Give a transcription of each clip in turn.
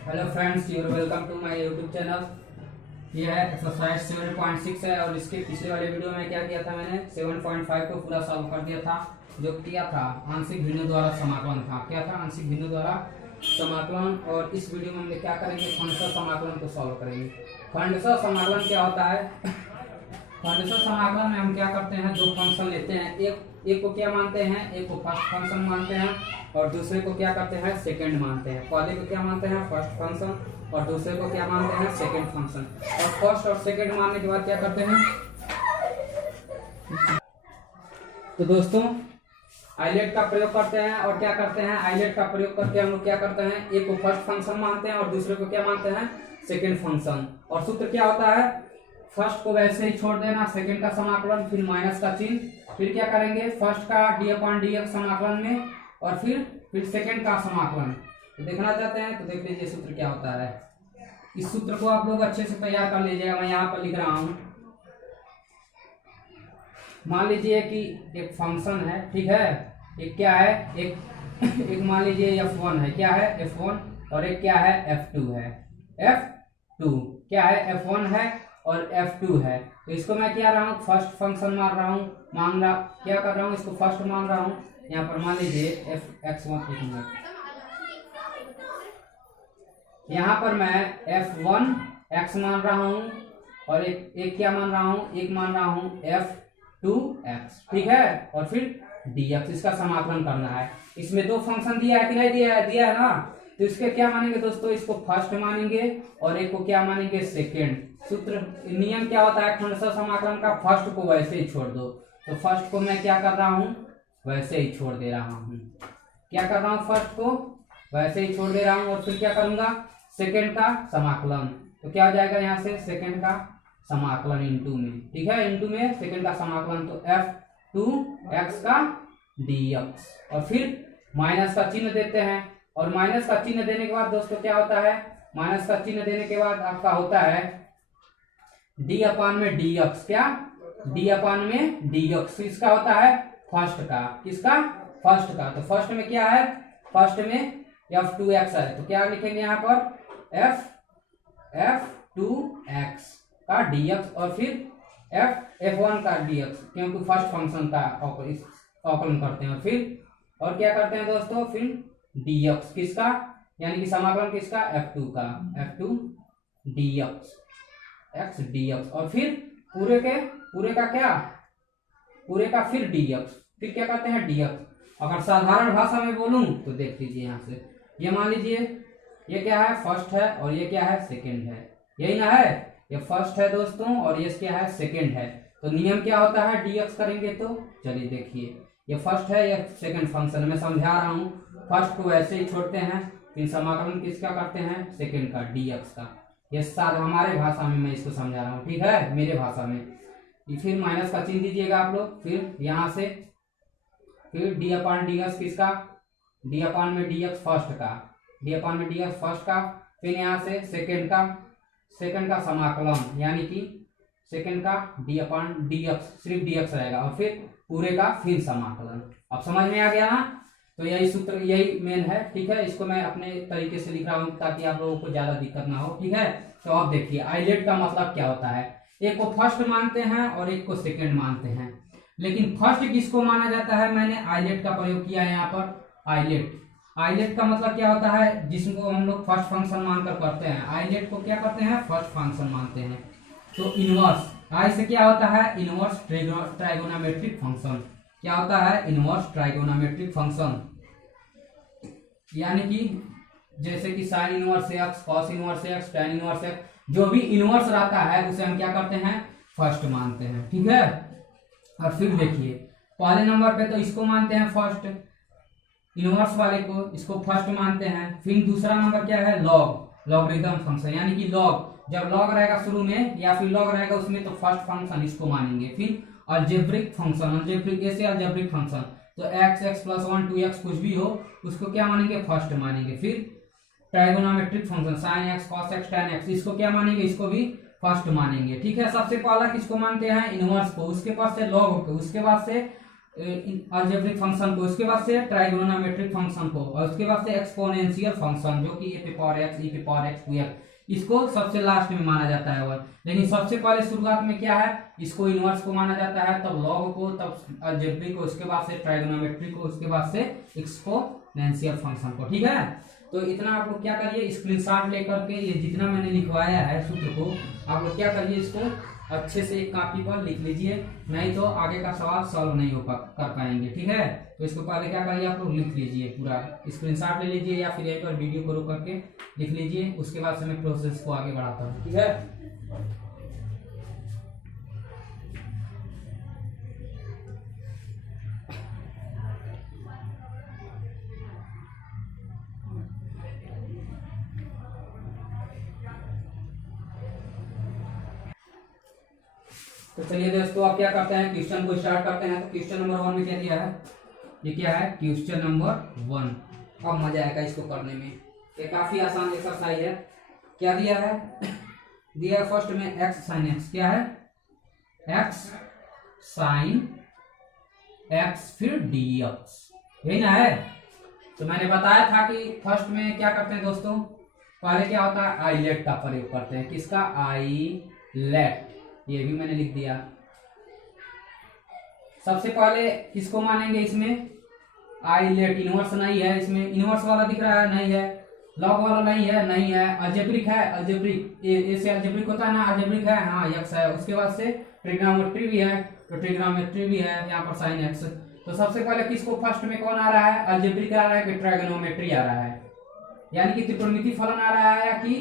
Hello friends, you're welcome to my YouTube channel. ये है exercise 7.6 है और इसके पिछले वाले वीडियो में क्या किया था, मैंने 7.5 को पूरा सॉल्व कर दिया था। जो किया था आंशिक भिन्नों द्वारा समाकलन था। क्या था? आंशिक भिन्नों द्वारा समाकलन। और इस वीडियो में हम क्या करेंगे, खंडशः समाकलन को सॉल्व करेंगे। खंडशः समाकलन क्या होता है? खंडशः समाकलन में हम क्या करते हैं, दो फंक्शन लेते हैं। एक को क्या मानते हैं, एक को फर्स्ट फंक्शन मानते हैं और दूसरे को क्या करते हैं, सेकंड मानते हैं। पहले को क्या मानते हैं, फर्स्ट फंक्शन, और दूसरे को क्या मानते हैं, सेकंड फंक्शन। और फर्स्ट और सेकंड मानने के बाद क्या करते हैं, तो दोस्तों आइलेट का प्रयोग करते हैं। और क्या करते हैं, आइलेट का प्रयोग करके हम लोग क्या करते हैं, एक को फर्स्ट फंक्शन मानते हैं और दूसरे को क्या मानते हैं, सेकंड फंक्शन। और सूत्र क्या होता है, फर्स्ट को वैसे ही छोड़ देना, सेकंड का समाकलन, फिर माइनस का चिन्ह, फिर क्या करेंगे, फर्स्ट का d/dx समाकलन में, और फिर सेकंड का समाकलन। तो देखना चाहते हैं तो देख लीजिए सूत्र क्या होता है। इस सूत्र को आप लोग अच्छे से तैयार कर लीजिएगा। मैं यहाँ पर लिख रहा हूं। मान लीजिए कि एक फंक्शन है, ठीक है। एक क्या है, एक मान लीजिए f1 है। क्या है, f1। और एक क्या है, f2 है। f2 क्या है, f1 है और f2 है। तो इसको मैं क्या रहा हूँ, फर्स्ट फंक्शन मान रहा हूँ, क्या कर रहा हूँ, इसको फर्स्ट मान रहा हूँ। यहाँ पर मान लीजिए f(x1) यहाँ पर मैं f1 x मान रहा हूँ और एक क्या मान रहा हूँ, एक मान रहा हूँ f2x, ठीक है। और फिर dx, इसका समाकलन करना है। इसमें दो फंक्शन दिया है कि नहीं दिया है, दिया है ना। तो इसके क्या मानेंगे दोस्तों, इसको फर्स्ट मानेंगे और एक को क्या मानेंगे, सेकंड। सूत्र नियम क्या होता है खंडशः समाकलन का, फर्स्ट को वैसे ही छोड़ दो। तो फर्स्ट को मैं क्या कर रहा हूँ, वैसे ही छोड़ दे रहा हूँ। क्या कर रहा हूँ, फर्स्ट को वैसे ही छोड़ दे रहा हूँ। और फिर क्या करूंगा, सेकंड का समाकलन। तो क्या हो जाएगा यहाँ से, सेकंड का समाकलन इंटू में, ठीक है, इंटू में सेकंड का समाकलन। तो f2x का dx, और फिर माइनस का चिन्ह देते हैं। और माइनस का चिन्ह देने के बाद दोस्तों क्या होता है, माइनस का चिन्ह देने के बाद आपका होता है d/dx। क्या, d/dx इसका होता है फर्स्ट का, किसका, फर्स्ट का। तो फर्स्ट में क्या है, फर्स्ट में f2x है। तो क्या लिखेंगे यहाँ पर, f2x का dx, और फिर f1 का dx, क्योंकि फर्स्ट फंक्शन का अवकलन करते हैं। और क्या करते हैं दोस्तों, फिर dx किसका, यानी कि समाकलन किसका, f2 का, f2 dx, x dx, और फिर पूरे का क्या, पूरे का फिर dx, फिर क्या करते हैं dx। अगर साधारण भाषा में बोलूं तो देख लीजिए यहाँ से, ये मान लीजिए ये क्या है, फर्स्ट है और ये क्या है, सेकंड है। यही ना है, ये फर्स्ट है दोस्तों और ये क्या है, सेकंड है। तो नियम क्या होता है, dx करेंगे तो चलिए देखिए, ये फर्स्ट है, ये सेकंड फंक्शन में समझा रहा हूँ। फर्स्ट को ऐसे ही छोड़ते हैं, फिर समाकलन किसका करते हैं, सेकंड का, dx का। ये साथ हमारे भाषा में मैं इसको समझा रहा हूँ, ठीक है, मेरे भाषा में। फिर माइनस का चिन्ह दीजिएगा आप लोग। फिर यहाँ से फिर d/dx किसका, d/dx फर्स्ट का, d/dx फर्स्ट का। फिर यहाँ से सेकंड का समाकलन, यानी कि सेकंड का d/dx, सिर्फ dx रहेगा, और फिर पूरे का फिर समाकलन। अब समझ में आ गया ना। तो यही सूत्र, यही मेन है, ठीक है। इसको मैं अपने तरीके से लिख रहा हूँ ताकि आप लोगों को ज्यादा दिक्कत ना हो, ठीक है। तो अब देखिए आइलेट का मतलब क्या होता है, एक को फर्स्ट मानते हैं और एक को सेकंड मानते हैं। लेकिन फर्स्ट किसको माना जाता है, मैंने आइलेट का प्रयोग किया है यहाँ पर। आइलेट का मतलब क्या होता है, जिसको हम लोग फर्स्ट फंक्शन मानकर करते हैं। आइलेट को क्या करते हैं, फर्स्ट फंक्शन मानते हैं। तो इनवर्स, आई से क्या होता है, इनवर्स ट्राइगोनोमेट्रिक फंक्शन। क्या होता है, इनवर्स ट्राइगोनोमेट्रिक फंक्शन, यानी कि जैसे कि sine inverse x, cos inverse x, tan inverse x, जो भी इनवर्स रहता है उसे हम क्या करते हैं, फर्स्ट मानते हैं, ठीक है। और फिर देखिए पहले नंबर पे तो इसको मानते हैं फर्स्ट, इनवर्स वाले को, इसको फर्स्ट मानते हैं। फिर दूसरा नंबर क्या है, लॉगरिथम फंक्शन, यानी कि जब लॉग रहेगा शुरू में या फिर लॉग रहेगा उसमें तो फर्स्ट फंक्शन इसको मानेंगे। फिर अलजेब्रिक फंक्शन, अलजेब्रिक फंक्शन, तो x 1 2x कुछ भी हो उसको क्या मानेंगे, फर्स्ट मानेंगे। फिर trigonometric function sin x cos x tan x, इसको क्या मानेंगे, इसको भी फर्स्ट मानेंगे, ठीक है। सबसे पहला किसको मानते हैं, इनवर्स को, उसके बाद से लॉग को, उसके बाद से अलजेब्रिक फंक्शन को, उसके बाद से ट्राइगोनोमेट्रिक फंक्शन को, और उसके बाद से एक्सपोनेंशियल फंक्शन जो कि e power x, e power x square, इसको सबसे लास्ट में माना जाता है। और लेकिन सबसे पहले शुरुआत में क्या है, इसको इनवर्स को माना जाता है, तब लॉग को, तब अलजेब्रिक को, उसके बाद से ट्राइगोनोमेट्रिक को, उसके बाद से एक्सपोनेंशियल फंक्शन को। ठीक है, तो इतना आप लोग क्या करिए, स्क्रीनशॉट लेकर के ये जितना मैंने लिखवाया है सूत्र को, आप लोग क्या करिए, इसको अच्छे से एक कॉपी पर लिख लीजिए, नहीं तो आगे का सवाल सॉल्व नहीं कर पाएंगे। ठीक है, तो इसको पहले क्या करिए, आप लोग लिख लीजिए, पूरा स्क्रीनशॉट ले लीजिए या फिर यहीं पर वीडियो को रोक करके लिख लीजिए, उसके बाद से मैं प्रोसेस को आगे बढ़ाता हूँ। ठीक है, तो चलिए दोस्तों आप क्या करते हैं, क्वेश्चन को स्टार्ट करते हैं। तो क्वेश्चन नंबर 1 में क्या दिया है, ये क्या है, क्वेश्चन नंबर 1। अब मजा आएगा इसको करने में, ये काफी आसान एक्सरसाइज है। क्या दिया है, दिया है फर्स्ट में x sin x, क्या है x sin x फिर dx, यही ना है। तो मैंने बताया था कि फर्स्ट में क्या करते हैं दोस्तों, पहले क्या होता है, आइलेट का प्रयोग करते हैं। किसका, आइलेट, ये भी मैंने लिख दिया। सबसे पहले किसको मानेंगे, इसमें आइलेट, इनवर्स नहीं है, इसमें इनवर्स वाला दिख रहा है, नहीं है, लॉग वाला नहीं है, नहीं है, अलजेब्रिक है, अलजेब्रिक ऐसे अलजेब्रिक होता है ना, अलजेब्रिक है, हाँ x है। उसके बाद से ट्रिग्नोमेट्री भी है, तो ट्रिग्नोमेट्री भी है यहाँ पर sin x। तो सबसे पहले किसको, फर्स्ट में कौन आ रहा है, अलजेब्रिक आ रहा है कि ट्राइगोनोमेट्री आ रहा है, यानी कि त्रिकोणमिति फलन आ रहा है कि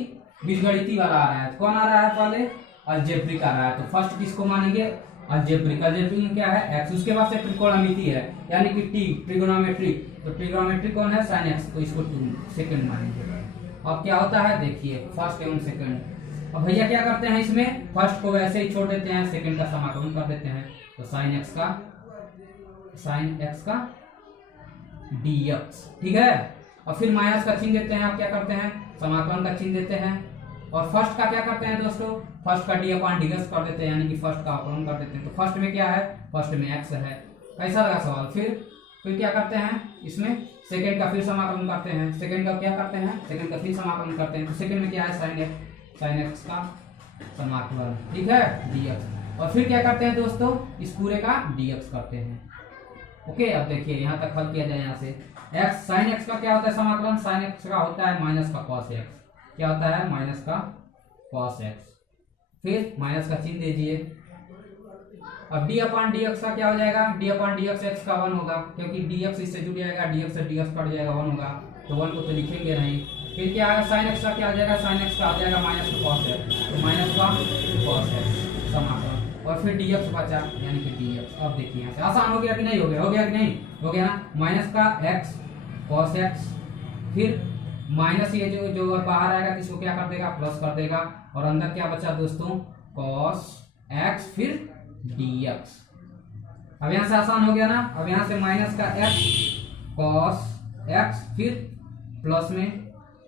बीजगणितीय वाला आ रहा है, कौन आ रहा है, पहले अलजेब्रिक आ रहा है। तो फर्स्ट किसको मानेंगे, अलजेब्रिक। अलजेब्रिक में क्या है, x, उसके बाद से त्रिकोणमिति है यानी कि t, ट्रिगोनोमेट्री, तो ट्रिगोनोमेट्री कौन है, sin x, तो इसको 2 सेकंड मानेंगे। अब क्या होता है देखिए, फर्स्ट एवं सेकंड। अब भैया क्या करते हैं, इसमें फर्स्ट को वैसे ही छोड़ देते हैं, सेकंड का समाकलन कर देते हैं, तो sin x का dx। ठीक है, और फिर माइनस का चिन्ह देते हैं, अब क्या करते हैं, समाकलन का चिन्ह देते हैं, और फर्स्ट का क्या करते हैं दोस्तों, फर्स्ट का डी अपॉन डीएक्स कर देते हैं, यानी कि फर्स्ट का अपॉन कर देते हैं। तो फर्स्ट में क्या है, फर्स्ट में x है। कैसा लगा सवाल, फिर क्या करते हैं, इसमें सेकंड का फिर समाकलन करते हैं, सेकंड का क्या करते हैं, सेकंड का फिर समाकलन करते हैं। तो सेकंड में क्या है, sin x का समाकलन, ठीक है, dx, और फिर क्या करते हैं दोस्तों, इस पूरे का dx करते हैं। ओके, अब देखिए यहाँ तक हल किया जाए, यहाँ से x sin x का क्या होता है समाकलन, sin x का होता है माइनस का cos x, क्या होता है, माइनस का cos x, फिर माइनस का चिन्ह दीजिए। अब d अपॉन dx का क्या हो जाएगा, d अपॉन dx x का 1 होगा, क्योंकि dx इससे जुड़ जाएगा, dx से dx कट जाएगा, 1 होगा, तो 1 को तो लिखेंगे नहीं। फिर क्या आएगा, sin x का क्या आ जाएगा, sin x का आ जाएगा माइनस का cos x, तो माइनस का cos x समाकलन, और फिर dx बचा यानी कि dx। अब देखिए यहाँ से आसान हो गया कि नहीं हो गया, हो गया कि नहीं हो गया ना, माइनस का x cos x, फिर माइनस ये जो बाहर आएगा इसको क्या कर देगा, प्लस कर देगा, और अंदर क्या बचा दोस्तों, cos x फिर dx। अब यहाँ से आसान हो गया ना। अब यहाँ से माइनस का x cos x फिर प्लस में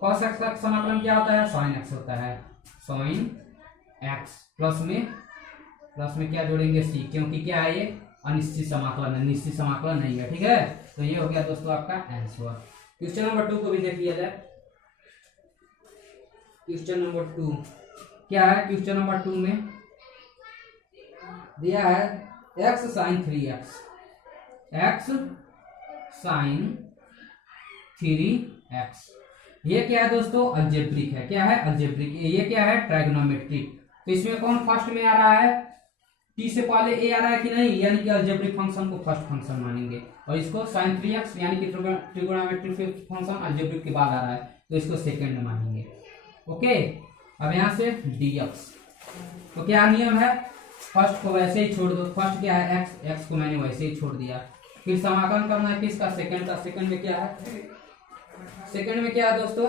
cos x का समाकलन क्या होता है, sin x होता है, sin x, प्लस में क्या जोड़ेंगे, c, क्योंकि क्या है, ये अनिश्चित समाकलन है, निश्चित समाकलन नहीं है। ठीक है, तो ये हो गया दोस्तों आपका आंसर। क्वेश्चन नंबर 2 को भी देख लिया जाए। क्वेश्चन नंबर 2 क्या है, क्वेश्चन नंबर 2 में दिया है x sin 3x, x sin 3x। ये क्या है दोस्तों, अलजेब्रिक है, क्या है, अलजेब्रिक। ये क्या है, ट्राइगोनोमेट्रिक। तो इसमें कौन फर्स्ट में आ रहा है, t से पहले a आ रहा है कि नहीं, यानी कि अलजेब्रिक फंक्शन को फर्स्ट फंक्शन मानेंगे, और इसको sin 3x यानी कि ट्रिगोनोमेट्रिक फंक्शन अलजेब्रिक के बाद आ रहा है, तो इसको सेकंड मानेंगे। ओके, अब यहाँ से dx, तो क्या नियम है, फर्स्ट को वैसे ही छोड़ दो, फर्स्ट क्या है x को मैंने वैसे ही छोड़ दिया, फिर समाकलन करना है किसका, सेकंड का। सेकंड में क्या है, सेकंड में क्या है दोस्तों,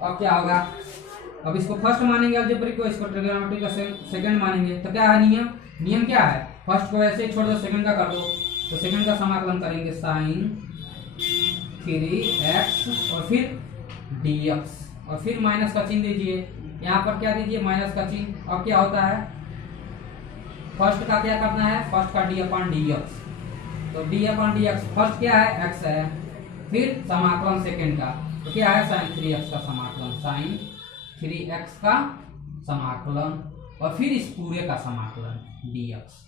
अब क्या होगा, अब इसको फर्स्ट मानेंगे अलजेब्रिक को, इसको ट्रिगोनोमेट्री का सेकंड मानेंगे। तो क्या है नियम, नियम क्या है, फर्स्ट को वैसे ही छोड़ दो, सेकंड का कर दो, तो सेकंड का समाकलन करेंगे sin 3x और फिर dx, और फिर माइनस का चिन्ह दीजिए, यहाँ पर क्या दीजिए माइनस का चिन्ह। अब क्या होता है फर्स्ट का क्या करना है, फर्स्ट का डी अपॉन डी एक्स, तो D upon D x first क्या है एक्स है, फिर समाकलन सेकेंड का तो क्या है साइन 3x का समाकलन, साइन 3x का समाकलन और फिर इस पूरे का समाकलन dx।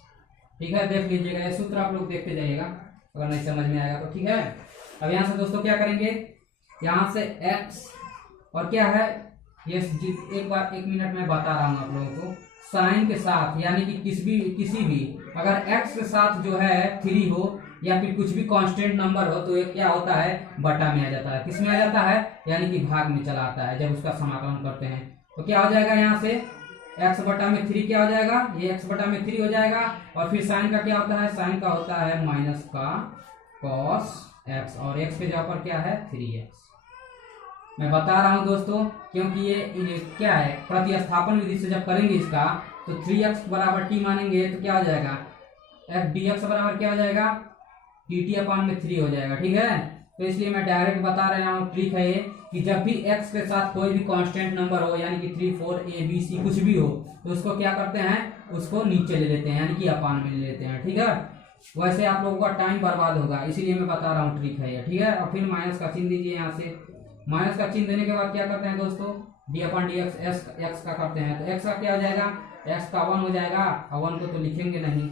ठीक है, देख लीजिएगा ये सूत्र आप लोग देखते जाइएगा, अगर नहीं समझ में आएगा तो ठीक है। अब यहाँ से दोस्तों क्या करेंगे, यहाँ से x और क्या है ये एक बार 1 मिनट में बता रहा हूँ आप लोगों को, साइन के साथ यानी कि किसी भी अगर x के साथ जो है 3 हो या फिर कुछ भी कांस्टेंट नंबर हो तो ये क्या होता है बटा में आ जाता है, किस में आ जाता है यानी कि भाग में चला आता है जब उसका समाकलन करते हैं। तो क्या हो जाएगा यहाँ से x बटा में 3 क्या हो जाएगा, ये x बटा में 3 हो जाएगा और फिर साइन का क्या होता है, साइन का होता है माइनस का cos x और x के जगह पर क्या है 3x। मैं बता रहा हूँ दोस्तों क्योंकि ये क्या है प्रतिस्थापन विधि से जब करेंगे इसका तो 3x बराबर t मानेंगे तो क्या हो जाएगा f dx बराबर क्या हो जाएगा dt अपॉन में 3 हो जाएगा। ठीक है, तो इसलिए मैं डायरेक्ट बता रहा हूँ ट्रिक है ये कि जब भी x के साथ कोई भी कांस्टेंट नंबर हो यानी कि 3 4 a b c कुछ भी हो तो उसको क्या करते हैं उसको नीचे ले लेते हैं यानी कि अपान में ले लेते हैं। ठीक है, वैसे आप लोगों का टाइम बर्बाद होगा इसीलिए मैं बता रहा हूँ ट्रिक है ये। ठीक है, और फिर माइनस का चिन्ह दीजिए, यहाँ से माइनस का चिन्ह देने के बाद क्या करते हैं दोस्तों D upon D x x का करते हैं तो एक्स का क्या हो जाएगा एक्स का 1 हो जाएगा और 1 को तो लिखेंगे नहीं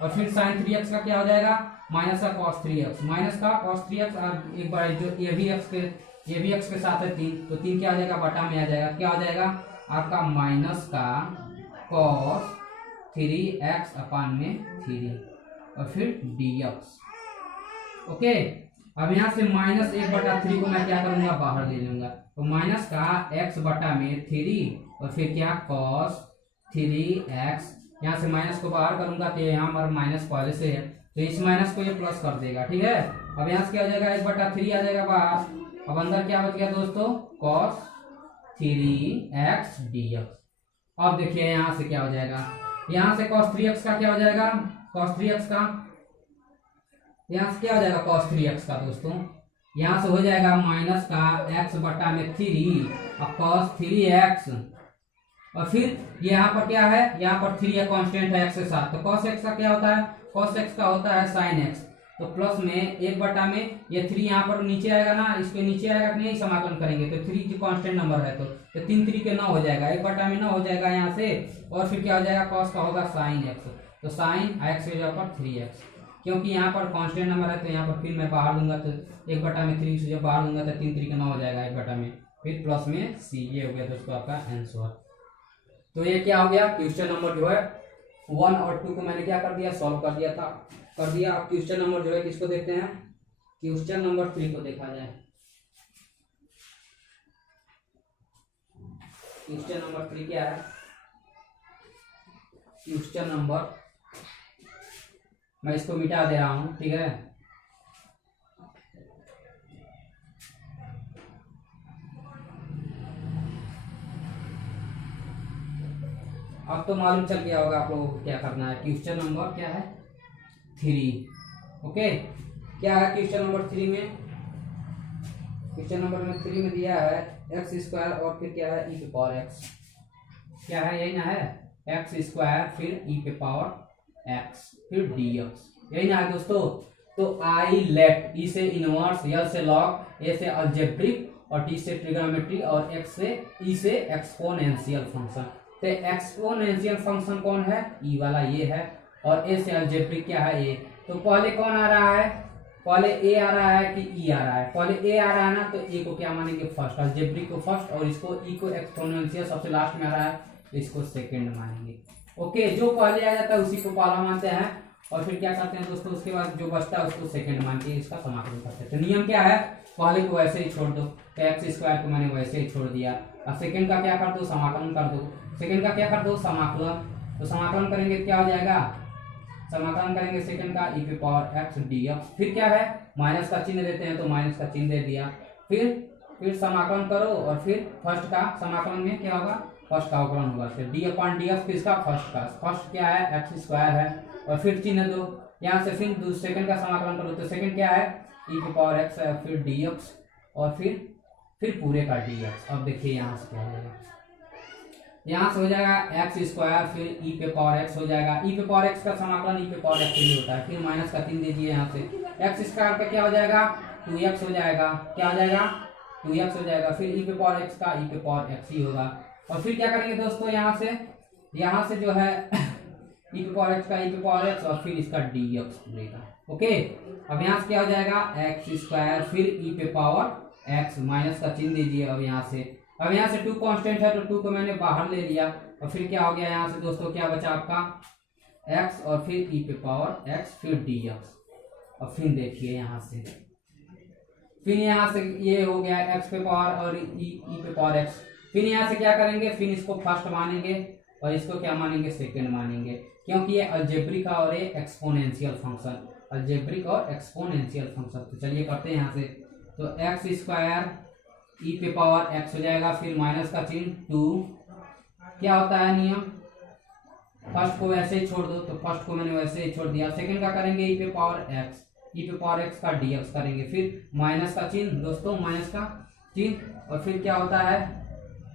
और फिर साइन 3x का क्या हो जाएगा माइनस का cos 3x, माइनस का cos 3x और एक बार जो ये भी x के साथ है 3 तो 3 क्या हो जाएगा बटा में आ जाएगा, क्या हो जाएगा आपका माइनस का cos 3x अपान में 3 और फिर dx। ओके, अब यहाँ से माइनस 1/3 को मैं क्या करूंगा बाहर ले लूंगा तो माइनस का x बटा में 3 और फिर क्या cos 3x, यहाँ से माइनस को बाहर करूंगा तो यहाँ पर माइनस पहले से है तो इस माइनस को ये प्लस कर देगा। ठीक है, अब यहाँ से क्या हो जाएगा 1/3 आ जाएगा बाहर, अब अंदर क्या बच गया दोस्तों cos 3x dx। अब देखिए यहाँ से क्या हो जाएगा, यहाँ से cos 3x का क्या हो जाएगा cos 3x का, यहाँ से क्या हो जाएगा cos 3x का दोस्तों, यहाँ से हो जाएगा माइनस का x बटा में 3 और cos 3x और फिर यहाँ पर क्या है यहाँ पर 3 या कांस्टेंट है x के साथ तो cos x का क्या होता है cos x का होता है sin x तो प्लस में 1 बटा में ये 3 यहाँ पर नीचे आएगा ना, इसके नीचे आएगा कि नहीं समाकलन करेंगे तो 3 की कांस्टेंट नंबर है तो 3 3 के 9 हो जाएगा, 1 बटा में 9 हो जाएगा यहाँ से और फिर क्या हो जाएगा cos का होगा sin x तो sin x के जगह पर 3x क्योंकि यहाँ पर कांस्टेंट नंबर है तो यहाँ पर फिर मैं बाहर दूंगा तो 1 बटा में 3 से जब बाहर दूंगा तो 3 3 के 9 हो जाएगा 1 बटा में फिर प्लस में c, ये हो गया दोस्तों आपका आंसर। तो ये क्या हो गया क्वेश्चन नंबर जो है 1 और 2 को मैंने क्या कर दिया सॉल्व कर दिया। अब क्वेश्चन नंबर जो है किसको देखते हैं, क्वेश्चन नंबर 3 को देखा जाए। क्वेश्चन नंबर 3 क्या है, क्वेश्चन नंबर मैं इसको मिटा दे रहा हूं। ठीक है, अब तो मालूम चल गया होगा आप लोगों को क्या करना है। क्वेश्चन नंबर क्या है 3। ओके, क्या है क्वेश्चन नंबर 3 में, क्वेश्चन नंबर में 3 में दिया है एक्स स्क्वायर और फिर क्या है ई पे पावर एक्स, क्या है यही ना है एक्स स्क्वायर फिर ई पे पावर एक्स फिर dx, यही ना है दोस्तों। तो आई लेट ई से इनवर्स, एल से लॉग, ए से अलजेब्रिक और टी से ट्रिग्नोमेट्री और एक्स से ई से एक्सपोनेंशियल फंक्शन। तो एक्सपोनेंशियल फंक्शन कौन है ई वाला ये है और ए से अलजेब्रिक क्या है ए। तो पहले कौन आ रहा है, पहले ए आ रहा है कि ई आ रहा है, पहले ए आ रहा है ना तो ए को क्या मानेंगे फर्स्ट, अलजेब्रिक को फर्स्ट और इसको ई को एक्सपोनेंशियल सबसे लास्ट में आ रहा है तो इसको सेकंड मानेंगे। ओके, जो पहले आ जाता है उसी को पहला मानते हैं और फिर क्या करते हैं दोस्तों उसके बाद जो बचता है उसको सेकंड मान के इसका समाकलन करते हैं। तो नियम क्या है पहले को वैसे ही छोड़ दो तो एक्स स्क्वायर को मैंने वैसे ही छोड़ दिया, अब सेकंड का क्या कर दो समाकलन कर दो, सेकंड का क्या कर दो समाकलन, तो समाकलन करेंगे क्या हो जाएगा, समाकलन करेंगे सेकंड का ई पे पावर एक्स dx, फिर क्या है माइनस का चिन्ह देते हैं तो माइनस का चिन्ह दे दिया, फिर समाकलन करो और फिर फर्स्ट का समाकलन में क्या होगा फर्स्ट का अवकलन होगा, फिर डी अपॉन dx किसका फर्स्ट क्या है एक्स स्क्वायर है और फिर चिन्ह दो यहाँ से, फिर सेकंड का समाकलन करो तो सेकंड क्या है ई पे पावर एक्स है फिर dx और फिर पूरे का dx। अब देखिए यहाँ से क्या हो जाएगा यहाँ से हो जाएगा एक्स स्क्वायर, फिर ई पे पावर एक्स हो जाएगा। ई पे पावर एक्स का समाकलन ई पे पावर एक्स ही होता है। फिर माइनस का 3 दीजिए यहाँ से, एक्स स्क्वायर का क्या हो जाएगा 2x हो जाएगा, क्या हो जाएगा 2x हो जाएगा। फिर ई पे पावर एक्स का ई पे पावर एक्स ही होगा। और फिर क्या करेंगे दोस्तों, यहाँ से जो है ई पे पावर एक्स का ई पे पावर एक्स और फिर इसका dx मिलेगा। ओके, अब यहाँ से क्या हो जाएगा एक्स स्क्वायर, फिर ई पे पावर एक्स, माइनस का चिन्ह दीजिए। अब यहाँ से 2 कांस्टेंट है तो 2 को मैंने बाहर ले लिया। और फिर क्या हो गया यहाँ से दोस्तों, क्या बचा आपका x और फिर ई पे पावर x फिर dx। और फिर देखिए यहाँ से, फिर यहाँ से ये हो गया x पे पावर और ई पे पावर x। फिर यहाँ से क्या करेंगे, फिर इसको फर्स्ट मानेंगे और इसको क्या मानेंगे सेकंड मानेंगे, क्योंकि ये अलजेब्रिक और ये एक्सपोनेंशियल फंक्शन, अलजेब्रिक और एक्सपोनेंशियल फंक्शन। तो चलिए करते हैं यहाँ से, तो एक्स स्क्वायर ई पे पावर एक्स हो जाएगा, फिर माइनस का चिन्ह 2। क्या होता है नियम, फर्स्ट को वैसे ही छोड़ दो, तो फर्स्ट को मैंने वैसे ही छोड़ दिया। सेकंड का करेंगे ई पे पावर एक्स, ई पे पावर एक्स का dx करेंगे, फिर माइनस का चिन्ह दोस्तों, माइनस का चिन्ह। और फिर क्या होता है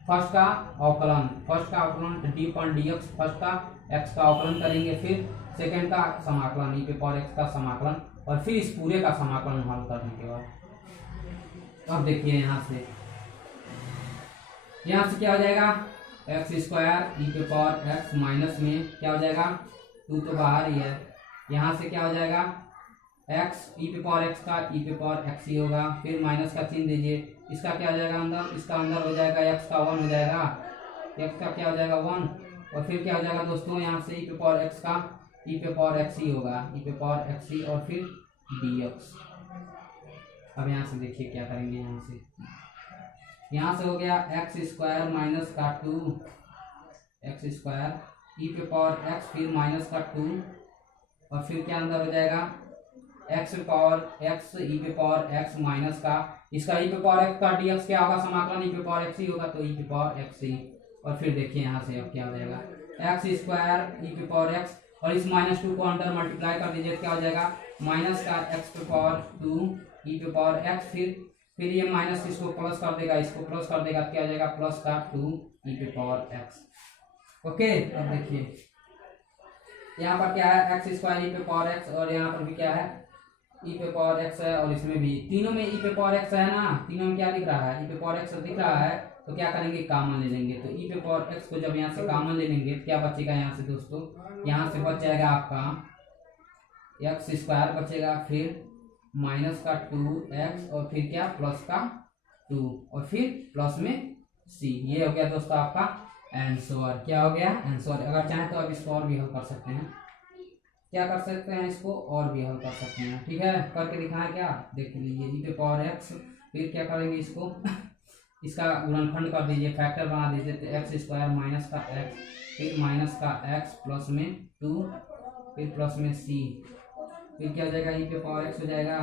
फर्स्ट का अवकलन डी पर dx, फर्स्ट का x का अवकलन करेंगे, फिर सेकंड का समाकलन ई पे पावर x का समाकलन, और फिर इस पूरे का समाकलन हल करने के बाद अब देखिए यहाँ से क्या हो जाएगा एक्स स्क्वायर ई पे पावर एक्स, माइनस में क्या हो जाएगा 2 तो बाहर ही है। यहाँ से क्या हो जाएगा एक्स ई पे पावर एक्स का ई पे पावर एक्स ही होगा, फिर माइनस का चिन्ह दीजिए। इसका क्या हो जाएगा अंदर, इसका अंदर हो जाएगा एक्स का 1 हो जाएगा, एक्स का क्या हो जाएगा 1। और फिर क्या हो जाएगा दोस्तों, यहाँ से ई पे पावर एक्स का ई पे पावर एक्स ही होगा, ई पे पावर एक्स ही, और फिर dx। अब यहाँ से देखिए क्या करेंगे, यहाँ से हो गया एक्स स्क्वायर माइनस का 2 एक्स स्क्वायर ई पे पावर एक्स, फिर माइनस का 2, और फिर क्या अंदर हो जाएगा एक्स पे पावर एक्स ई पे पावर एक्स माइनस का, इसका ई पे पावर एक्स का dx क्या होगा, समाकलन ई पे पावर एक्स ही होगा, तो ई पे पावर एक्स ही। और फिर देखिए यहाँ से अब क्या हो जाएगा एक्स स्क्वायर ई पे पावर एक्स, और इस -2 को अंदर मल्टीप्लाई कर दीजिए, क्या हो जाएगा माइनस का एक्स पे पावर 2 ई पे पावर एक्स, फिर ये माइनस इसको प्लस कर देगा, इसको प्लस कर देगा, क्या हो जाएगा प्लस का 2 ई पे पावर एक्स। ओके, अब देखिए यहाँ पर क्या है एक्स स्क्वायर ई पे पावर एक्स, और यहाँ पर भी क्या है ई पे पावर एक्स है, और इसमें भी तीनों में ई पे पावर एक्स है ना, तीनों में क्या दिख रहा है ई पे पावर एक्स दिख रहा है। तो क्या करेंगे कॉमन ले लेंगे, तो ई पे पावर एक्स को जब यहाँ से कॉमन ले लेंगे क्या बचेगा यहाँ से दोस्तों, यहाँ से बच जाएगा आपका एक्स स्क्वायर बचेगा, फिर माइनस का 2x, और फिर क्या प्लस का 2, और फिर प्लस में c। ये हो गया दोस्तों आपका आंसर। क्या हो गया आंसर। अगर चाहें तो आप इसको और भी हल कर सकते हैं, क्या कर सकते हैं इसको और भी हल कर सकते हैं, ठीक है करके दिखाएं क्या, देख लीजिए ई पे पावर एक्स, फिर क्या करेंगे इसको इसका गुणनखंड कर दीजिए, फैक्टर बना दीजिए, तो एक्स स्क्वायर माइनस का एक्स, फिर माइनस का एक्स प्लस में 2, फिर प्लस में c, फिर क्या हो जाएगा ई पे पावर एक्स हो जाएगा।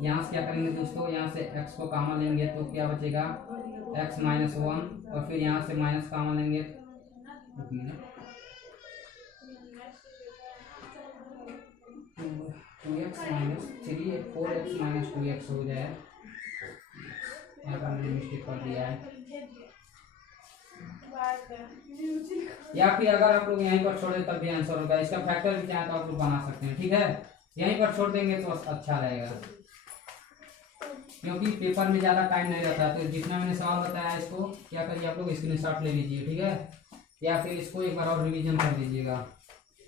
यहाँ से क्या करेंगे दोस्तों, यहाँ से x को कॉमन लेंगे तो क्या बचेगा x -1, और फिर यहाँ से माइनस कॉमन लेंगे, 2x - 3 4x - 2x हो जाए। यहाँ पर मैंने मिस्टेक कर दिया है, या फिर अगर आप लोग यहीं पर छोड़े तब भी आंसर होगा। इसका फैक्टर भी चाहे तो आप लोग बना सकते हैं, ठीक है यहीं पर छोड़ देंगे तो अच्छा रहेगा, क्योंकि पेपर में ज़्यादा टाइम नहीं रहता। तो जितना मैंने सवाल बताया इसको क्या करिए आप लोग स्क्रीनशॉट ले लीजिए, ठीक है, या फिर इसको एक बार और रिवीजन कर दीजिएगा।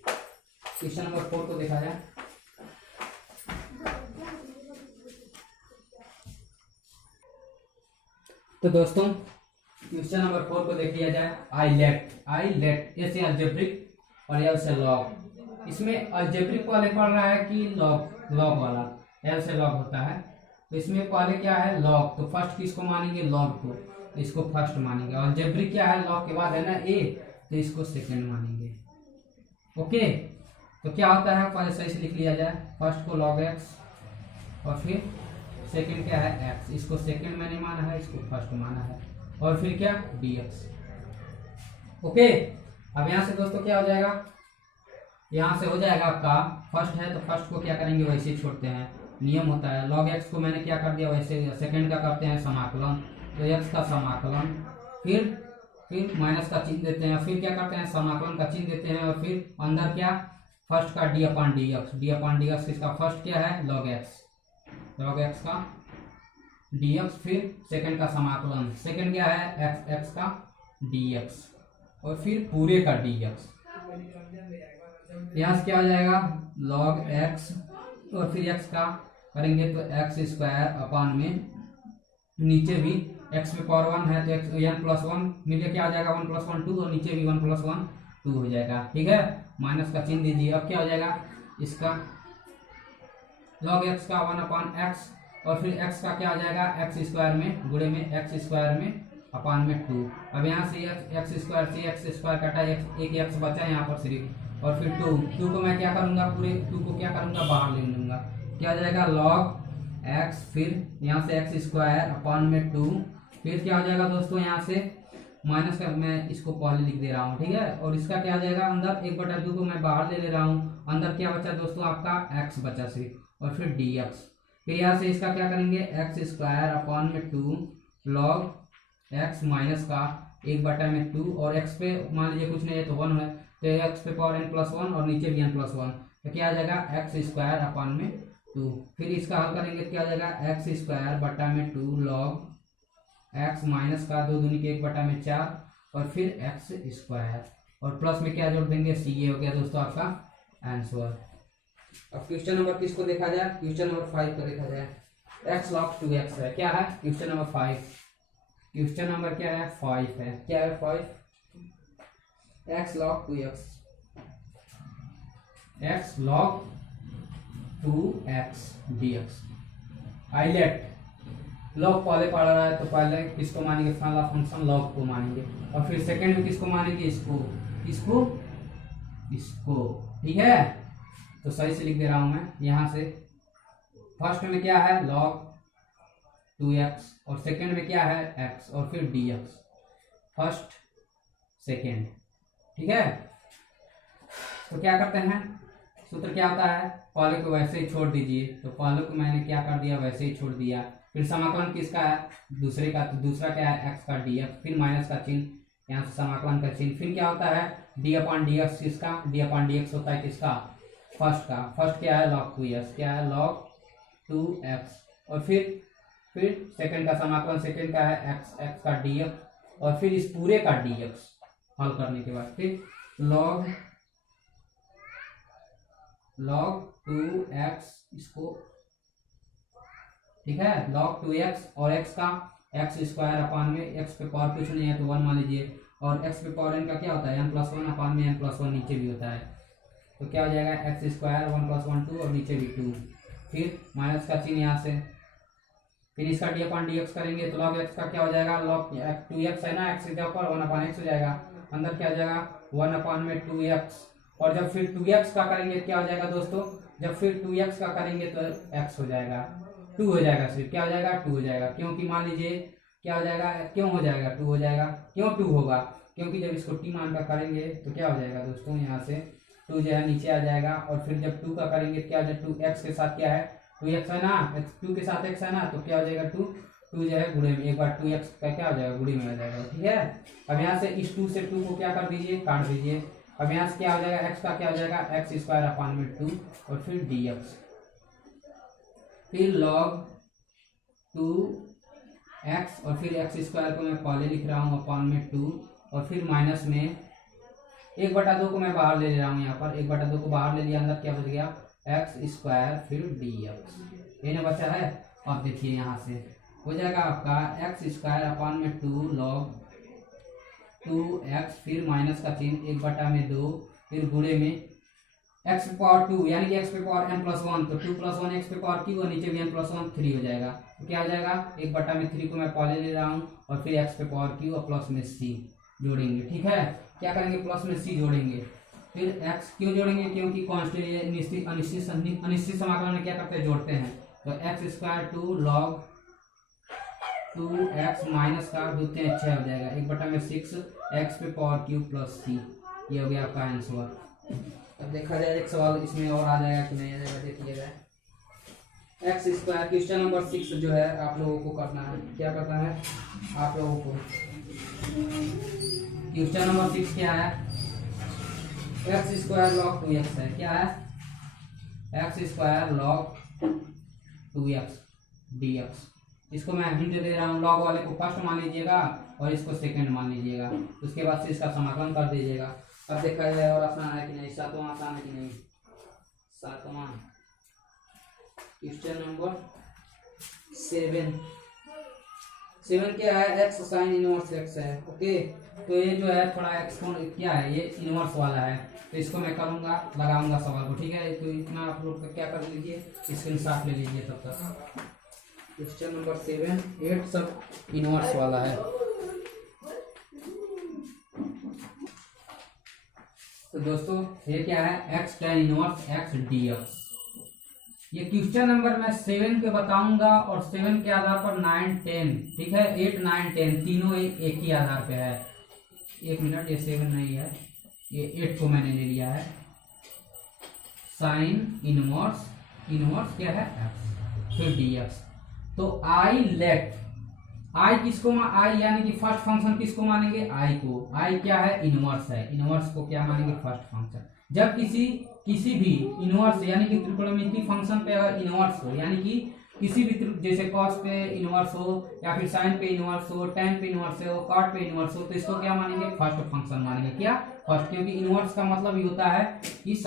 क्वेश्चन नंबर 4 को देखा जाए। तो दोस्तों क्वेश्चन नंबर 4 को देख लिया जाए। आई लेट ये से अलजेब्रिक और एल से लॉग। इसमें अलजेब्रिक वाले पढ़ रहा है कि लॉग वाला, एल से लॉग होता है। तो इसमें पहले क्या है लॉग, तो फर्स्ट किसको मानेंगे लॉग को, तो इसको फर्स्ट मानेंगे। अलजेब्रिक क्या है लॉग के बाद है ना ए, तो इसको सेकंड मानेंगे। ओके, तो क्या होता है पहले सही से लिख लिया जाए, फर्स्ट को लॉग एक्स और फिर सेकंड क्या है एक्स, इसको सेकंड मैंने माना है, इसको फर्स्ट माना है, और फिर क्या dx। ओके, अब यहाँ से दोस्तों क्या हो जाएगा, यहाँ से हो जाएगा आपका फर्स्ट है तो फर्स्ट को क्या करेंगे वैसे छोड़ते हैं, नियम होता है log x को मैंने क्या कर दिया वैसे, सेकंड का करते हैं समाकलन, तो x का समाकलन, फिर फिर माइनस का चिन्ह देते हैं, फिर क्या करते हैं समाकलन का चिन्ह देते हैं, और फिर अंदर क्या फर्स्ट का डी अपॉन डी एक्स, इसका फर्स्ट क्या है लॉग एक्स का डी एक्स, फिर सेकंड का समाकलन, सेकंड क्या है एक्स का डी एक्स, और फिर पूरे का डी एक्स। यहाँ से क्या हो जाएगा लॉग एक्स, और फिर एक्स का करेंगे तो एक्स स्क्वायर अपॉन में नीचे भी एक्स पे पावर 1 है तो एक्स एन प्लस 1 मिले क्या आ जाएगा 1 + 1 2, और नीचे भी 1 + 1 2 हो जाएगा। ठीक है, माइनस का चिन्ह दीजिए। अब क्या हो जाएगा इसका लॉग एक्स का 1/x, और फिर x का क्या आ जाएगा एक्स स्क्वायर में गुणे में एक्स स्क्वायर में अपॉन में 2। अब यहाँ से एक्स स्क्वायर से एक्स स्क्वायर कटा, एक एक्स बचा है यहाँ पर सिर्फ, और फिर 2 को मैं क्या करूँगा पूरे 2 को क्या करूँगा बाहर ले लूँगा, क्या आ जाएगा लॉग एक्स, फिर यहाँ से एक्स स्क्वायर अपॉन में 2, फिर क्या हो जाएगा दोस्तों यहाँ से माइनस का मैं इसको पहले लिख दे रहा हूँ। ठीक है, और इसका क्या आ जाएगा अंदर 1/2 को मैं बाहर ले रहा हूँ, अंदर क्या बचा दोस्तों आपका x बचा सिर्फ, और फिर dx, फिर यहाँ से इसका क्या करेंगे एक्स स्क्वायर अपॉन में 2 लॉग एक्स माइनस का 1/2, और x पे मान लीजिए कुछ नहीं है तो 1 है तो x पे पावर n+1 और नीचे भी n+1, तो क्या आ जाएगा एक्स स्क्वायर अपॉन में 2, फिर इसका हल करेंगे तो क्या आ जाएगा एक्स स्क्वायर बटा में 2 लॉग एक्स माइनस का 2 दूनी के 1/4, और फिर एक्स स्क्वायर, और प्लस में क्या जोड़ देंगे सी, ये हो गया दोस्तों आपका आंसर। अब क्वेश्चन नंबर किसको देखा जाए, क्वेश्चन नंबर 5 को देखा जाए। x log 2x है, क्या है क्वेश्चन नंबर 5, क्वेश्चन नंबर क्या है 5 है, क्या है 5, x log 2x, x log 2x dx। ILATE log पहले पढ़ रहा है तो पहले किसको मानेंगे पहला फंक्शन लॉग को मानेंगे, और फिर सेकंड में किसको मानेंगे इसको। ठीक है, तो सही से लिख दे रहा हूं मैं यहाँ से। फर्स्ट में क्या है लॉग 2x, और सेकंड में क्या है x, और फिर dx, फर्स्ट सेकंड। ठीक है, तो क्या करते हैं सूत्र क्या होता है, पहले को वैसे ही छोड़ दीजिए, तो पहले को मैंने क्या कर दिया वैसे ही छोड़ दिया, फिर समाकलन किसका है दूसरे का, तो दूसरा क्या है x का dx, फिर माइनस का चिन्ह यहाँ से समाकलन का चिन्ह, फिर क्या होता है d/dx, किसका d/dx होता है किसका फर्स्ट का, फर्स्ट क्या है log 2x, क्या है log 2x, और फिर सेकंड का समाकलन, सेकंड का है x का dx, और फिर इस पूरे का dx हल करने के बाद फिर log 2x इसको, ठीक है log 2x, और x का एक्स स्क्वायर अपॉन में x पे पावर कुछ नहीं है तो 1 मान लीजिए, और x पे पावर n का क्या होता है n+1 अपॉन में n+1 नीचे भी होता है, तो क्या हो जाएगा एक्स स्क्वायर 1 + 1 2, और नीचे भी 2, फिर माइनस का चिन्ह यहाँ से, फिर इसका d/dx करेंगे तो log x का क्या हो जाएगा log 2x है ना, x के ऊपर 1/x हो जाएगा, अंदर क्या हो जाएगा 1/2x, और जब फिर 2x का करेंगे क्या हो जाएगा दोस्तों, जब फिर 2x का करेंगे तो x हो जाएगा 2 हो जाएगा, सिर्फ क्या हो जाएगा 2 हो जाएगा, क्योंकि मान लीजिए क्या हो जाएगा क्यों हो जाएगा 2 हो जाएगा, क्यों 2 होगा क्योंकि जब इसको t मान का करेंगे तो क्या हो जाएगा दोस्तों यहाँ से 2 जो है नीचे आ जाएगा, और फिर जब 2 का करेंगे क्या हो जाएगा 2x के साथ क्या है 2x है ना, 2 के साथ x है ना, तो क्या हो जाएगा 2 जो है गुणे में, एक बार 2x का क्या हो जाएगा गुणे में आ जाएगा। ठीक है, अब यहाँ से इस 2 से 2 को क्या कर दीजिए काट दीजिए, अब यहाँ से क्या हो जाएगा x का क्या हो जाएगा एक्स स्क्वायर अपॉन में 2, और फिर dx, फिर log 2x, और फिर एक्स स्क्वायर को मैं पहले लिख रहा हूँ अपॉन में 2, और फिर माइनस में 1/2 को मैं बाहर ले रहा हूँ, यहाँ पर 1/2 को बाहर ले लिया, अंदर क्या बच गया एक्स स्क्वायर फिर dx, ये ना बचा है। अब देखिए यहाँ से हो जाएगा आपका एक्स स्क्वायर अपॉन में 2 log 2x, फिर माइनस का चिन्ह 1/2, फिर गुणे में x पे पावर 2 यानी कि x पे पावर n+1, तो 2 + 1 x पे पावर क्यू, और नीचे भी n+1 3 हो जाएगा, तो क्या हो जाएगा 1/3 को मैं पहले ले रहा हूँ, और फिर x पे पावर क्यू और प्लस में c जोड़ेंगे। ठीक है, क्या करेंगे प्लस में c जोड़ेंगे, फिर x क्यों जोड़ेंगे क्योंकि कांस्टेंट निश्चित अनिश्चित समाकलन में क्या करते हैं जोड़ते हैं, तो x square 2 log 2x minus का 2 3 6 हो जाएगा, 1/6 x पे पावर क्यू प्लस c, ये हो गया आपका आंसर। अब देखा जाए एक सवाल इसमें और आ जाएगा कि नहीं आ जाएगा, देखिएगा एक्स स्क्वायर क्वेश्चन नंबर 6 जो है आप लोगों को करना है, क्या करना है आप लोगों को क्वेश्चन नंबर 6 क्या है, एक्स स्क्वायर लॉग 2x है, क्या है, x square log 2x dx। इसको मैं हिंट दे रहा हूँ, लॉग वाले को फर्स्ट मान लीजिएगा और इसको सेकंड मान लीजिएगा, उसके बाद से इसका समाकलन कर दीजिएगा। अब देखा जाए और आसान है कि नहीं, सातवां आसान है कि नहीं। सातवां क्वेश्चन नंबर 7 क्या है, एक्स साइन इनवर्स एक्स है। ओके, तो ये जो है थोड़ा एक्सपोनेंट क्या है, ये इनवर्स वाला है, तो इसको मैं करूंगा, लगाऊंगा सवाल को, ठीक है। तो इतना आप लोग क्या कर लीजिए, स्क्रीनशॉट ले लीजिए तब तक। क्वेश्चन नंबर 7, 8 सब इनवर्स वाला है। तो दोस्तों ये क्या है, x tan inverse x dx। ये क्वेश्चन नंबर मैं 7 के बताऊंगा और 7 के आधार पर 9, 10, ठीक है, 8, 9, 10 तीनों एक ही आधार पे है। एक मिनट, ये 7 नहीं है, ये 8 को मैंने ले लिया है। साइन इनवर्स क्या है, एक्स, फिर dx। तो आई लेट आई किसको आई यानी कि फर्स्ट फंक्शन किसको मानेंगे, आई को। आई क्या है, इनवर्स है, इनवर्स को क्या मानेंगे, फर्स्ट फंक्शन। जब किसी भी इनवर्स यानी कि त्रिकोणमितीय फंक्शन पे अगर इनवर्स हो, यानी कि किसी भी जैसे कॉस पे इनवर्स हो या फिर साइन पे इनवर्स हो, टेन पे इनवर्स हो, कॉट पे इनवर्स हो, तो इसको क्या मानेंगे, फर्स्ट फंक्शन मानेंगे। क्या, फर्स्ट, क्योंकि इनवर्स का मतलब ये होता है कि इस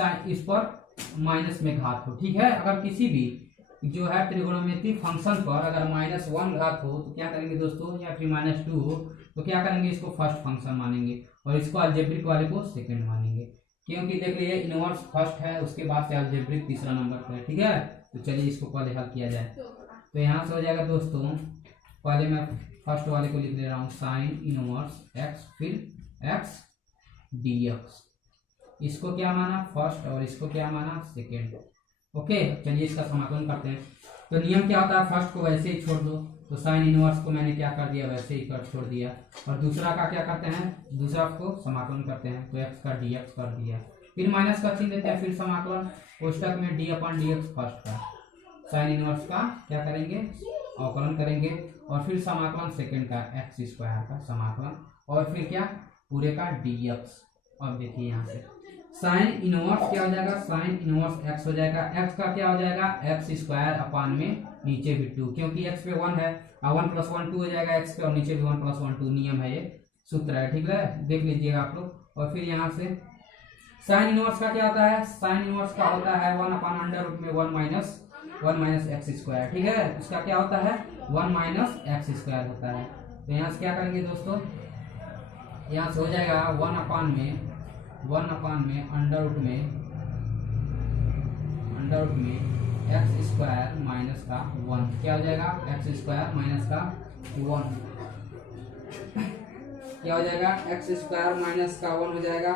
पर माइनस में घात हो, ठीक है। अगर किसी भी जो है त्रिकोणमितीय फंक्शन पर अगर -1 घात हो तो क्या करेंगे दोस्तों, या फिर -2 हो तो क्या करेंगे, इसको फर्स्ट फंक्शन मानेंगे और इसको अलजेब्रिक वाले को सेकंड मानेंगे। क्योंकि देख लीजिए इनवर्स फर्स्ट है, उसके बाद से अलजेब्रिक तीसरा नंबर पर है, ठीक है। तो चलिए इसको पहले हल किया जाए। तो यहाँ से हो जाएगा दोस्तों, पहले मैं फर्स्ट वाले को लिख दे रहा हूँ, साइन इनवर्स एक्स, फिर एक्स dx। इसको क्या माना, फर्स्ट, और इसको क्या माना, सेकेंड। ओके, चलिए इसका समाकलन करते हैं। तो नियम क्या होता है, फर्स्ट को वैसे ही छोड़ दो, तो साइन इनवर्स को मैंने क्या कर दिया, वैसे ही कर छोड़ दिया, और दूसरा का क्या करते हैं, दूसरा को समाकलन करते हैं, तो एक्स का dx कर दिया, फिर माइनस का चिन्ह देते हैं, फिर समाकलन कोष्टक में d/dx फर्स्ट का, साइन इनवर्स का क्या करेंगे, अवकलन करेंगे, और फिर समाकलन सेकंड का एक्स स्क्वायर का समाकलन, और फिर क्या, पूरे का dx। अब देखिए यहाँ से साइन इनवर्स क्या हो जाएगा, साइन इनवर्स एक्स हो जाएगा, एक्स का क्या हो जाएगा, एक्स स्क्वायर अपान में नीचे भी 2, क्योंकि एक्स पे 1 है, 1 + 1 2 हो जाएगा एक्स पे, और नीचे भी 1 + 1 2, नियम है, ये सूत्र है, ठीक है, देख लीजिएगा आप लोग। और फिर यहाँ से साइन इनवर्स का क्या होता है, साइन इनवर्स का होता है 1/√1 - एक्स स्क्वायर, ठीक है। इसका क्या होता है, 1 - एक्स स्क्वायर होता है। तो यहाँ से क्या करेंगे दोस्तों, यहाँ से हो जाएगा 1/में अंडर रूट में एक्स स्क्वायर माइनस का 1, क्या हो जाएगा, एक्स स्क्वायर माइनस का 1, क्या हो जाएगा, एक्स स्क्वायर माइनस का 1 हो जाएगा।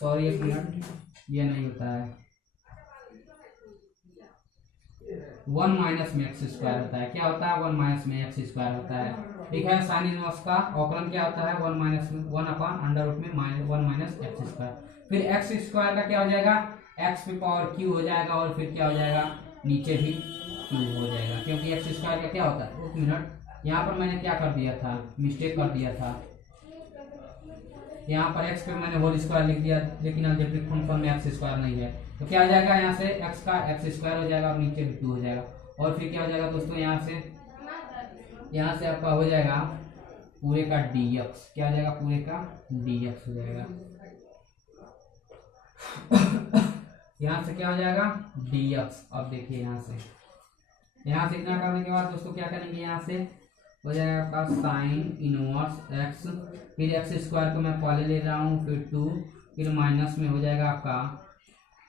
सॉरी एक मिनट, ये नहीं होता है, 1 माइनस में एक्स स्क्वायर होता है, क्या होता है, 1 माइनस में एक्स स्क्वायर होता है, ठीक है। साइन इनवर्स का अवकलन क्या होता है, 1/√1 में 1 - एक्स स्क्वायर, फिर एक्स स्क्वायर का क्या हो जाएगा, एक्स पे पावर क्यू हो जाएगा, और फिर क्या हो जाएगा, नीचे भी क्यू हो जाएगा, क्योंकि एक्स स्क्वायर का क्या होता है, एक मिनट, यहाँ पर मैंने क्या कर दिया था, मिस्टेक कर दिया था, यहाँ पर एक्स पे मैंने होल स्क्वायर लिख दिया, लेकिन अलजेब्रिक फंक्शन में एक्स स्क्वायर नहीं है, तो क्या हो जाएगा, यहाँ से एक्स का एक्स स्क्वायर हो जाएगा और नीचे भी 2 हो जाएगा, और फिर क्या हो जाएगा दोस्तों, यहाँ से आपका हो जाएगा पूरे का dx, क्या हो जाएगा, पूरे का dx हो जाएगा, यहाँ से क्या हो जाएगा, dx। अब देखिए यहाँ से इतना करने के बाद दोस्तों क्या करेंगे, यहाँ से हो जाएगा आपका साइन इनवर्स एक्स, फिर एक्स स्क्वायर को मैं पहले ले रहा हूँ, फिर 2, फिर माइनस में हो जाएगा आपका,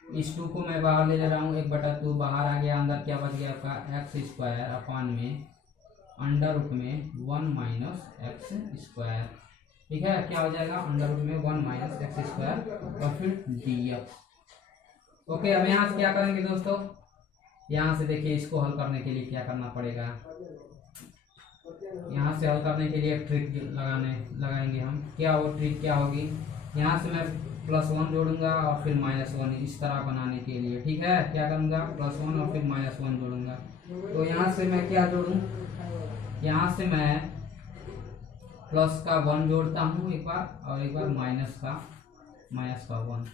इस 2 को मैं बाहर ले रहा हूँ, 1/2 बाहर आ गया, अंदर क्या बच गया आपका, एक्स स्क्वायर अपान में अंडर रूट में 1 - एक्स स्क्वायर, ठीक है, क्या हो जाएगा, अंडर रूट में 1 - एक्स स्क्वायर, और फिर dx। ओके, अब यहाँ से क्या करेंगे दोस्तों, यहाँ से देखिए इसको हल करने के लिए क्या करना पड़ेगा, यहाँ से हल करने के लिए एक ट्रिक लगाएंगे हम, क्या वो ट्रिक क्या होगी, यहाँ से मैं +1 जोड़ूंगा और फिर -1, इस तरह बनाने के लिए, ठीक है, क्या करूँगा, +1 और फिर -1 जोड़ूंगा। तो यहाँ से मैं क्या जोड़ूँ, यहाँ से मैं प्लस का 1 जोड़ता हूँ एक बार, और एक बार माइनस का 1।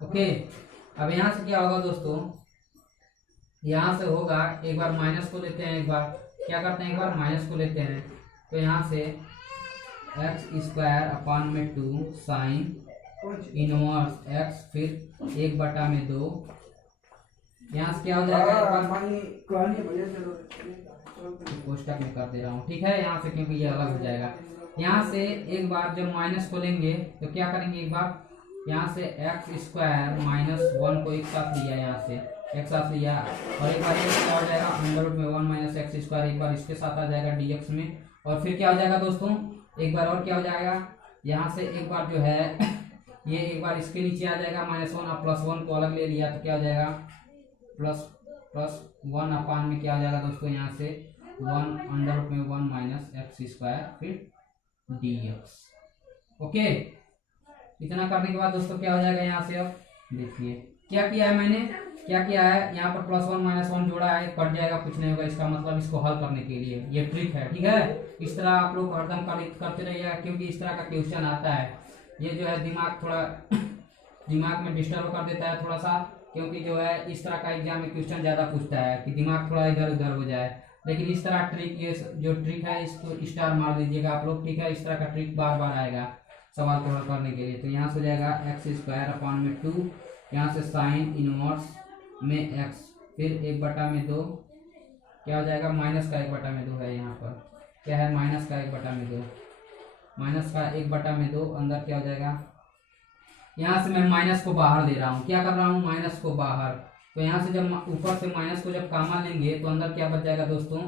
ओके, अब यहाँ से क्या होगा दोस्तों, यहाँ से होगा, एक बार माइनस को लेते हैं, एक बार क्या करते हैं, एक बार माइनस को लेते हैं, तो यहाँ से x² साइन इनवर्स x, फिर 1/2, यहाँ से क्या हो जाएगा, एक बार कोष्टक में कर दे रहा हूँ, ठीक है, यहाँ से, क्योंकि ये अलग हो जाएगा। यहाँ से एक बार जब माइनस को लेंगे तो क्या करेंगे, एक बार यहाँ से x² - 1 को एक साथ लिया, यहाँ से एक साथ लिया, और एक बार ये क्या हो जाएगा, √1 - x², एक बार इसके साथ आ जाएगा dx में, और फिर क्या हो जाएगा दोस्तों, एक बार और क्या हो जाएगा, यहाँ से एक बार जो है ये एक बार इसके नीचे आ जाएगा -1, और +1 को अलग ले लिया तो क्या हो जाएगा, +1 अपान में क्या हो जाएगा दोस्तों, यहाँ से 1 x², फिर dx। ओके, इतना करने के बाद दोस्तों क्या हो जाएगा, यहाँ से अब देखिए क्या किया है मैंने, क्या किया है, यहाँ पर +1 - 1 जोड़ा है, कट जाएगा, कुछ नहीं होगा, इसका मतलब इसको हल करने के लिए ये ट्रिक है, ठीक है। इस तरह आप लोग हरदम करते रहिएगा, क्योंकि इस तरह का क्वेश्चन आता है, ये जो है दिमाग थोड़ा दिमाग में डिस्टर्ब कर देता है थोड़ा सा, क्योंकि जो है इस तरह का एग्जाम में क्वेश्चन ज्यादा पूछता है कि दिमाग थोड़ा इधर उधर हो जाए, लेकिन इस तरह ट्रिक, ये जो ट्रिक है इसको स्टार मार दीजिएगा आप लोग, ठीक है। इस तरह का ट्रिक बार बार आएगा सवाल को हल करने के लिए। तो यहाँ से हो जाएगा x²/2, यहाँ से साइन इनवर्स में x, फिर 1/2, क्या हो जाएगा, माइनस का 1/2 है, यहाँ पर क्या है, माइनस का 1/2, माइनस का 1/2, अंदर क्या हो जाएगा, यहाँ से मैं माइनस को बाहर ले रहा हूँ, क्या कर रहा हूँ, माइनस को बाहर, तो यहाँ से जब ऊपर से माइनस को जब कॉमन लेंगे तो अंदर क्या बच जाएगा दोस्तों,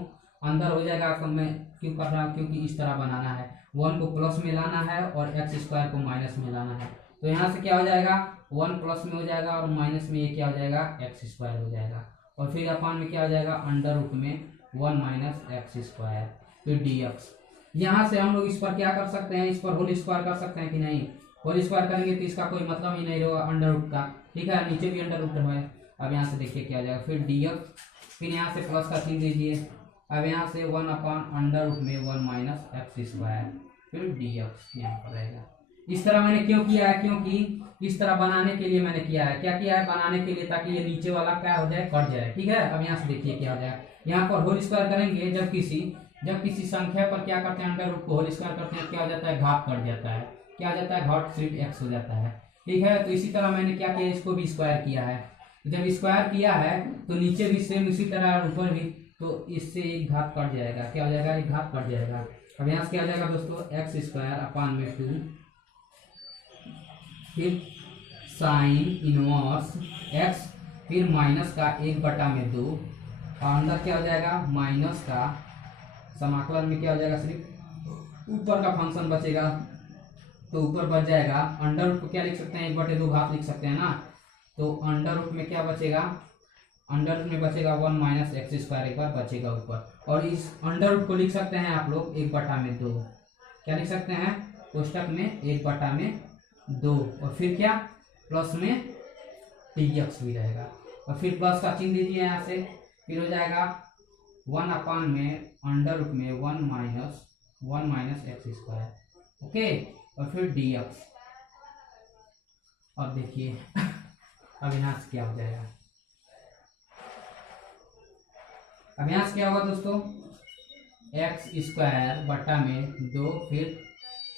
अंदर हो जाएगा, मैं क्यों कर रहा हूँ, क्योंकि इस तरह बनाना है, 1 को प्लस में लाना है और x² को माइनस में लाना है, तो यहाँ से क्या हो जाएगा, 1 प्लस में हो जाएगा और माइनस में ये क्या हो जाएगा, x² हो जाएगा, और फिर अपान में क्या हो जाएगा, √1 - x², फिर dx। यहाँ से हम लोग इस पर क्या कर सकते हैं, इस पर होल स्क्वायर कर सकते हैं कि नहीं, होल स्क्वायर करेंगे तो इसका कोई मतलब ही नहीं रहेगा √, का, ठीक है, नीचे भी √, है। अब यहाँ से देखिए क्या हो जाएगा, फिर dx, फिर यहाँ से प्लस का चिन्ह दीजिए, अब यहाँ से 1/√1 - x², फिर dx यहाँ पर रहेगा। इस तरह मैंने क्यों किया है, क्योंकि इस तरह बनाने के लिए मैंने किया है, क्या किया है, बनाने के लिए, ताकि ये नीचे वाला क्या हो जाए, कट जाए, ठीक है। अब यहाँ से देखिए क्या हो जाएगा, यहाँ पर होल स्क्वायर करेंगे, जब किसी संख्या पर क्या करते हैं, √, को होल स्क्वायर करते हैं, क्या हो जाता है, घात कट जाता है, क्या हो जाता है, घात सिर्फ x हो जाता है, ठीक है। तो इसी तरह मैंने क्या किया, इसको भी स्क्वायर किया है, जब स्क्वायर किया है तो नीचे भी सेम इसी तरह, ऊपर भी, तो इससे एक घात कट जाएगा, क्या हो जाएगा, एक घात कट जाएगा। अब यहाँ से क्या हो जाएगा दोस्तों, x²/2, फिर साइन इनवर्स x, फिर माइनस का 1/2, और अंदर क्या हो जाएगा, माइनस का समाकलन में क्या हो जाएगा, सिर्फ ऊपर का फंक्शन बचेगा, तो ऊपर बच जाएगा, √ को क्या लिख सकते हैं, 1/2 घात लिख सकते हैं ना, तो √ में क्या बचेगा, √ में बचेगा 1 - x², एक बार बचेगा ऊपर, और इस √ को लिख सकते हैं आप लोग 1/2, क्या लिख सकते हैं, कोष्टक में 1/2, और फिर क्या, प्लस में dx भी रहेगा, और फिर प्लस का चिन्ह दीजिए यहाँ से, फिर हो जाएगा 1/√1 - x², ओके, और फिर dx। अब देखिए अब यहाँ से क्या हो जाएगा, अब यहाँ से क्या होगा दोस्तों, x²/2, फिर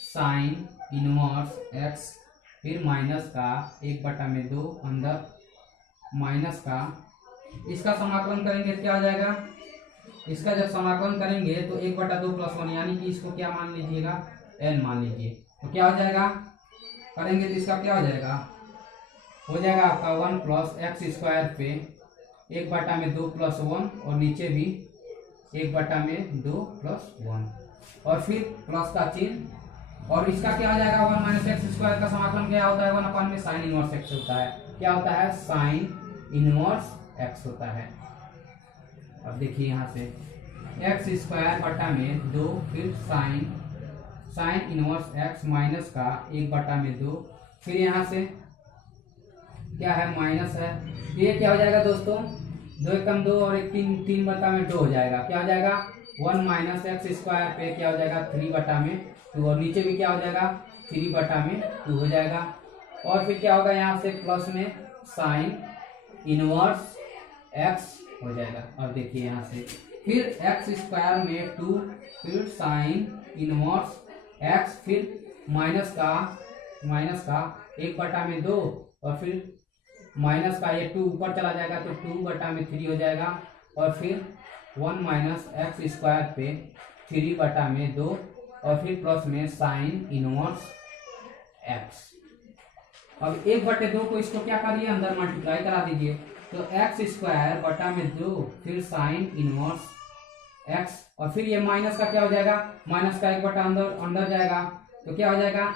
साइन इनवर्स x, फिर माइनस का 1/2, अंदर माइनस का, इसका समाकलन करेंगे क्या हो जाएगा, इसका जब समाकलन करेंगे तो 1/2 + 1, यानी कि इसको क्या मान लीजिएगा, n मान लीजिए, तो क्या हो जाएगा, करेंगे तो इसका क्या हो जाएगा, हो जाएगा आपका 1 + x² पे 1/2 + 1, और नीचे भी 1/2 + 1, और फिर प्लस का चिन्ह, और इसका क्या हो जाएगा, 1 - x² का समाकलन क्या होता है, 1 में साइन इनवर्स x होता है, क्या होता है, साइन इनवर्स x होता है। अब देखिए यहाँ से x²/2, फिर साइन इनवर्स x, माइनस का 1/2, फिर यहाँ से क्या है, माइनस है, ये क्या हो जाएगा दोस्तों, 2 × 2 और 1 3 3/2 हो जाएगा, क्या हो जाएगा, 1 माइनस एक्स स्क्वायर पे क्या हो जाएगा 3/2 और नीचे भी क्या हो जाएगा 3/2 हो जाएगा। और फिर क्या होगा यहाँ से प्लस में साइन इनवर्स एक्स हो जाएगा। और देखिए यहाँ से फिर एक्स स्क्वायर में 2 फिर साइन इनवर्स एक्स फिर माइनस का 1/2 और फिर माइनस का ये 2 ऊपर चला जाएगा तो 2/3 हो जाएगा। और फिर 1 माइनस एक्स स्क्वायर पे 3/2 और फिर प्लस में साइन इनवर्स एक्स। अब 1/2 को इसको क्या करिए अंदर मल्टीप्लाई करा दीजिए तो एक्स स्क्वायर बटा में 2 फिर साइन इनवर्स एक्स और फिर ये माइनस का क्या हो जाएगा माइनस का 1 अंदर जाएगा तो क्या हो जाएगा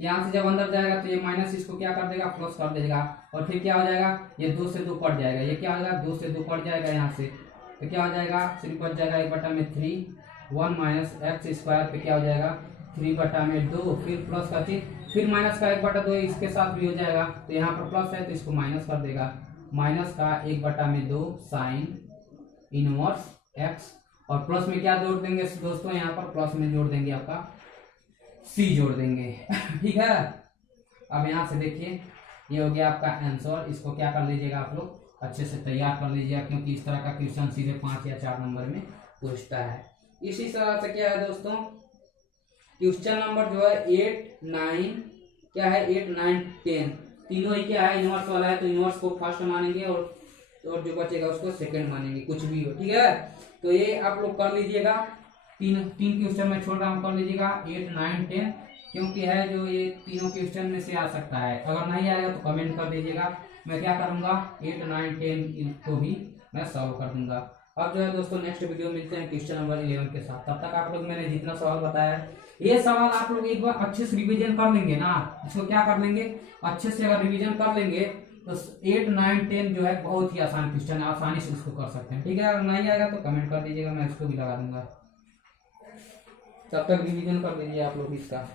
यहाँ से जब अंदर जाएगा तो ये माइनस इसको क्या कर देगा प्लस कर देगा और फिर क्या हो जाएगा ये 2 से 2 कट जाएगा। ये क्या हो जाएगा 2 से 2 कट जाएगा यहाँ से तो क्या हो जाएगा सिर्फ बच जाएगा 1/3 1 माइनस एक्स स्क्वायर पे क्या हो जाएगा 3/2 फिर प्लस का चीज फिर माइनस का 1/2 इसके साथ भी हो जाएगा तो यहाँ पर प्लस है तो इसको माइनस कर देगा माइनस का 1/2 साइन इनवर्स एक्स और प्लस में क्या जोड़ देंगे दोस्तों यहाँ पर प्लस में जोड़ देंगे आपका सी जोड़ देंगे ठीक है। अब यहाँ से देखिए ये हो गया आपका आंसर। इसको क्या कर लीजिएगा आप लोग अच्छे से तैयार कर लीजिएगा क्योंकि इस तरह का क्वेश्चन सीधे 5 या 4 नंबर में पूछता है। इसी तरह से क्या है दोस्तों क्वेश्चन नंबर जो है 8 9 क्या है 8 9 10 तीनों ही क्या है इनवर्स वाला है तो इनवर्स को फर्स्ट मानेंगे और जो बचेगा उसको सेकंड मानेंगे कुछ भी हो ठीक है। तो ये आप लोग कर लीजिएगा तीन क्वेश्चन में छोड़ रहा हूँ कर लीजिएगा 8 9 10 क्योंकि है जो ये तीनों क्वेश्चन में से आ सकता है। अगर नहीं आएगा तो कमेंट कर दीजिएगा मैं क्या करूँगा 8 9 10 को भी मैं सॉल्व कर दूंगा। अब जो है दोस्तों नेक्स्ट वीडियो मिलते हैं क्वेश्चन नंबर 11 के साथ। तब तक आप लोग मैंने जितना सवाल बताया है ये सवाल आप लोग एक बार अच्छे से रिवीजन कर लेंगे ना इसको क्या कर लेंगे अच्छे से अगर रिवीजन कर लेंगे तो 8 9 10 जो है बहुत ही आसान क्वेश्चन है आसानी से इसको कर सकते हैं ठीक है। अगर नहीं आएगा तो कमेंट कर दीजिएगा मैं इसको भी लगा दूंगा। तब तक रिवीजन कर लीजिए आप लोग इसका।